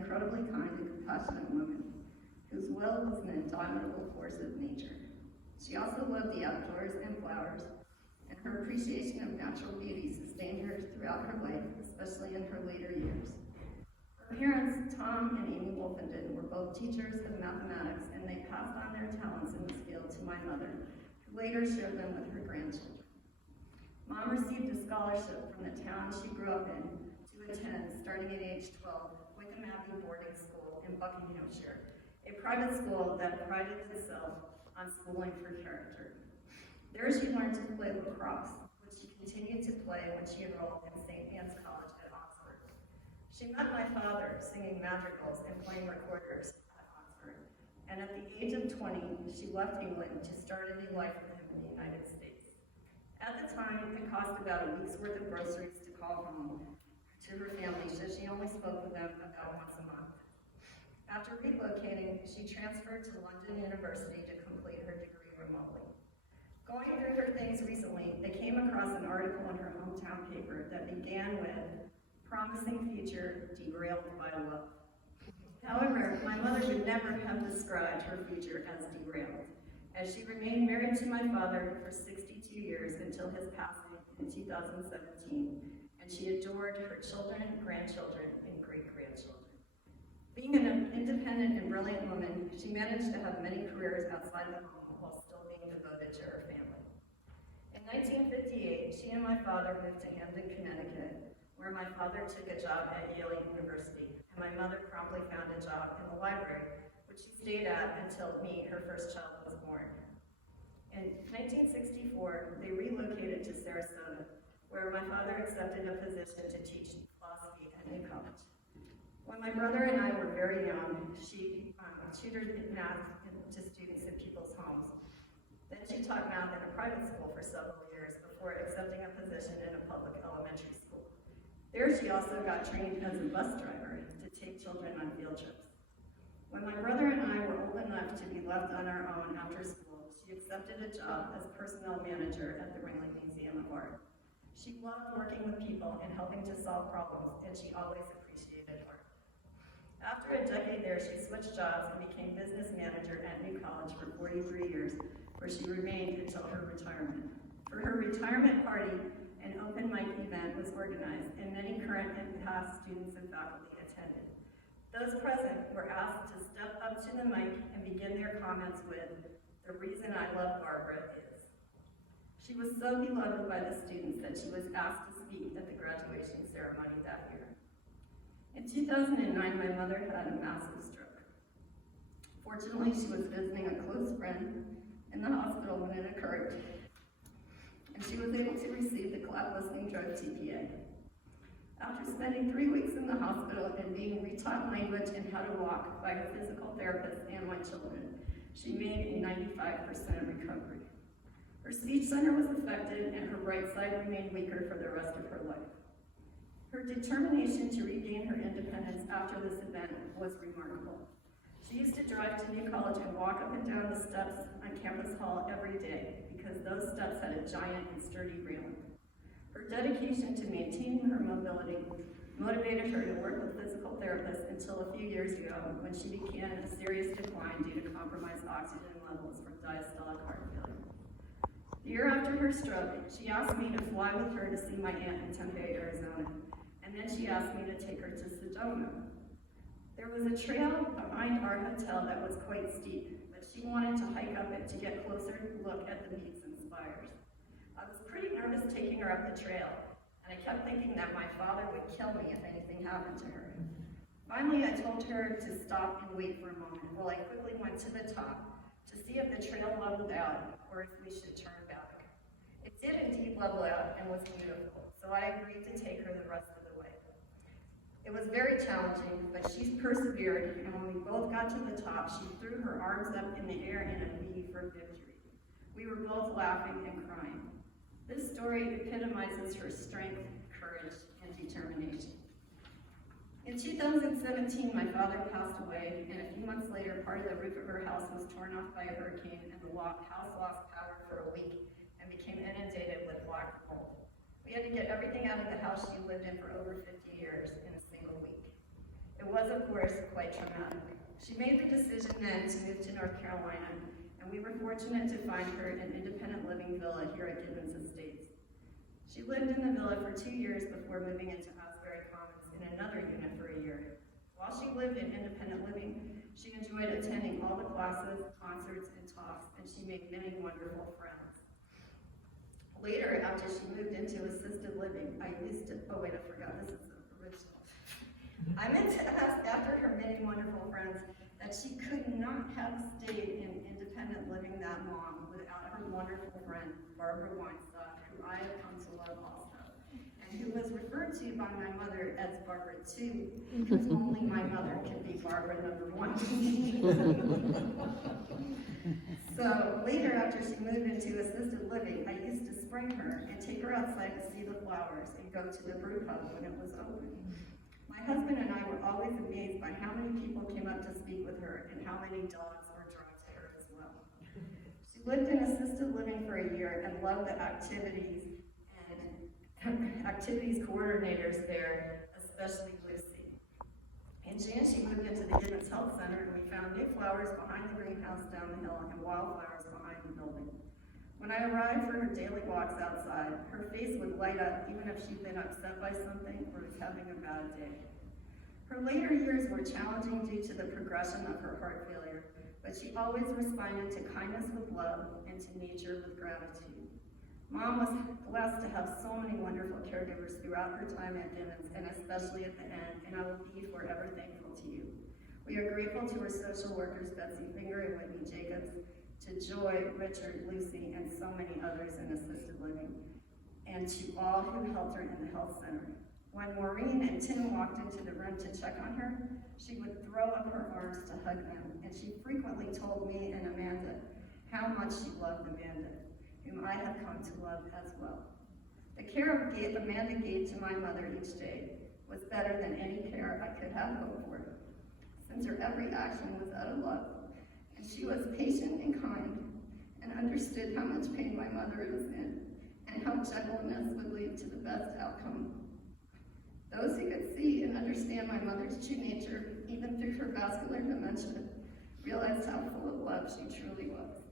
incredibly kind and compassionate woman whose will was an indomitable force of nature. She also loved the outdoors and flowers, and her appreciation of natural beauty sustained her throughout her life, especially in her later years. Her parents, Tom and Amy Wolfenden, were both teachers of mathematics, and they passed on their talents in this field to my mother, who later shared them with her grandchildren. Mom received a scholarship from the town she grew up in to attend, starting at age 12, Wickham Abbey Boarding School in Buckinghamshire, a private school that prided itself on schooling for character. There she learned to play lacrosse, which she continued to play when she enrolled in St. Anne's College at Oxford. She met my father singing madrigals and playing recorders at Oxford, and at the age of 20, she left England to start a new life with him in the United States. At the time, it cost about a week's worth of groceries to call home to her family, so she only spoke with them about once a month. After relocating, she transferred to London University to complete her degree remotely. Going through her things recently, they came across an article in her hometown paper that began with, "Promising future derailed by love." However, my mother would never have described her future as derailed, as she remained married to my father for 62 years until his passing in 2017, and she adored her children, grandchildren, and great-grandchildren. Being an independent and brilliant woman, she managed to have many careers outside the home while still being devoted to her family. In 1958, she and my father moved to Hamden, Connecticut, where my father took a job at Yale University, and my mother promptly found a job in the library, which she stayed at until her first child, was born. In 1964, they relocated to Sarasota, where my father accepted a position to teach philosophy at New College. When my brother and I were very young, she tutored math to students in people's homes. Then she taught math in a private school for several years before accepting a position in a public elementary school. There she also got trained as a bus driver to take children on field trips. When my brother and I were old enough to be left on our own after school, she accepted a job as personnel manager at the Ringling Museum of Art. She loved working with people and helping to solve problems, and she always appreciated art. After a decade there, she switched jobs and became business manager at New College for 43 years, where she remained until her retirement. For her retirement party, an open mic event was organized, and many current and past students and faculty attended. Those present were asked to step up to the mic and begin their comments with, "The reason I love Barbara is." She was so beloved by the students that she was asked to speak at the graduation ceremony that year. In 2009, my mother had a massive stroke. Fortunately, she was visiting a close friend in the hospital when it occurred, and she was able to receive the clot-busting drug TPA. After spending 3 weeks in the hospital and being retaught language and how to walk by her physical therapist and my children, she made a 95% recovery. Her speech center was affected, and her right side remained weaker for the rest of her life. Her determination to regain her independence after this event was remarkable. She used to drive to New College and walk up and down the steps on Campus Hall every day because those steps had a giant and sturdy railing. Her dedication to maintaining her mobility motivated her to work with physical therapists until a few years ago when she began a serious decline due to compromised oxygen levels from diastolic heart failure. The year after her stroke, she asked me to fly with her to see my aunt in Tempe, Arizona, and then she asked me to take her to Sedona. There was a trail behind our hotel that was quite steep, but she wanted to hike up it to get a closer look at the peaks and spires. I was pretty nervous taking her up the trail, and I kept thinking that my father would kill me if anything happened to her. Finally, I told her to stop and wait for a moment while I quickly went to the top to see if the trail leveled out or if we should turn back. It did indeed level out and was beautiful, so I agreed to take her the rest of the way. It was very challenging, but she persevered, and when we both got to the top, she threw her arms up in the air in a V for victory. We were both laughing and crying. This story epitomizes her strength, courage, and determination. In 2017, my father passed away, and a few months later, part of the roof of her house was torn off by a hurricane, and the house lost power for a week and became inundated with black mold. We had to get everything out of the house she lived in for over 50 years in a single week. It was, of course, quite traumatic. She made the decision then to move to North Carolina, and we were fortunate to find her in an independent living villa here at Gibbons Estates. She lived in the villa for 2 years before moving into Asbury Commons in another unit for a year. While she lived in independent living, she enjoyed attending all the classes, concerts, and talks, and she made many wonderful friends. Later, after she moved into assisted living, oh wait, I forgot, this is the original. I meant to ask, after her many wonderful friends, that she could not have stayed in independent living that long without her wonderful friend, Barbara Weinstock, who I have come to love also, and who was referred to by my mother as Barbara 2, because only my mother could be Barbara number 1. So later, after she moved into assisted living, I used to spring her and take her outside to see the flowers and go to the brew pub when it was open. My husband and I were always amazed by how many people came up to speak with her and how many dogs were drawn to her as well. She lived in assisted living for a year and loved the activities coordinators there, especially Lucy. In June, she moved into the Gibbons Health Center, and we found new flowers behind the greenhouse down the hill and wildflowers behind the building. When I arrived for her daily walks outside, her face would light up even if she'd been upset by something or was having a bad day. Her later years were challenging due to the progression of her heart failure, but she always responded to kindness with love and to nature with gratitude. Mom was blessed to have so many wonderful caregivers throughout her time at Gibbons, and especially at the end, and I will be forever thankful to you. We are grateful to her social workers, Betsy Finger and Whitney Jacobs, to Joy, Richard, Lucy, and so many others in assisted living, and to all who helped her in the health center. When Maureen and Tim walked into the room to check on her, she would throw up her arms to hug them, and she frequently told me and Amanda how much she loved Amanda, whom I have come to love as well. The care Amanda gave to my mother each day was better than any care I could have hoped for, since her every action was out of love, and she was patient and kind, and understood how much pain my mother was in, and how gentleness would lead to the best outcome. Those who could see and understand my mother's true nature, even through her vascular dementia, realized how full of love she truly was.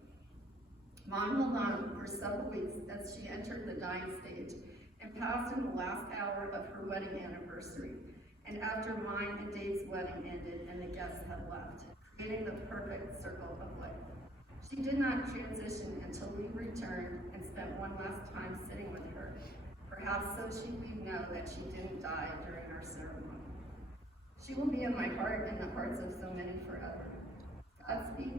Mom held on for several weeks as she entered the dying stage and passed in the last hour of her wedding anniversary, and after mine and Dave's wedding ended and the guests had left, creating the perfect circle of life. She did not transition until we returned and spent one last time sitting with her, perhaps so she would know that she didn't die during our ceremony. She will be in my heart and the hearts of so many forever. Godspeed.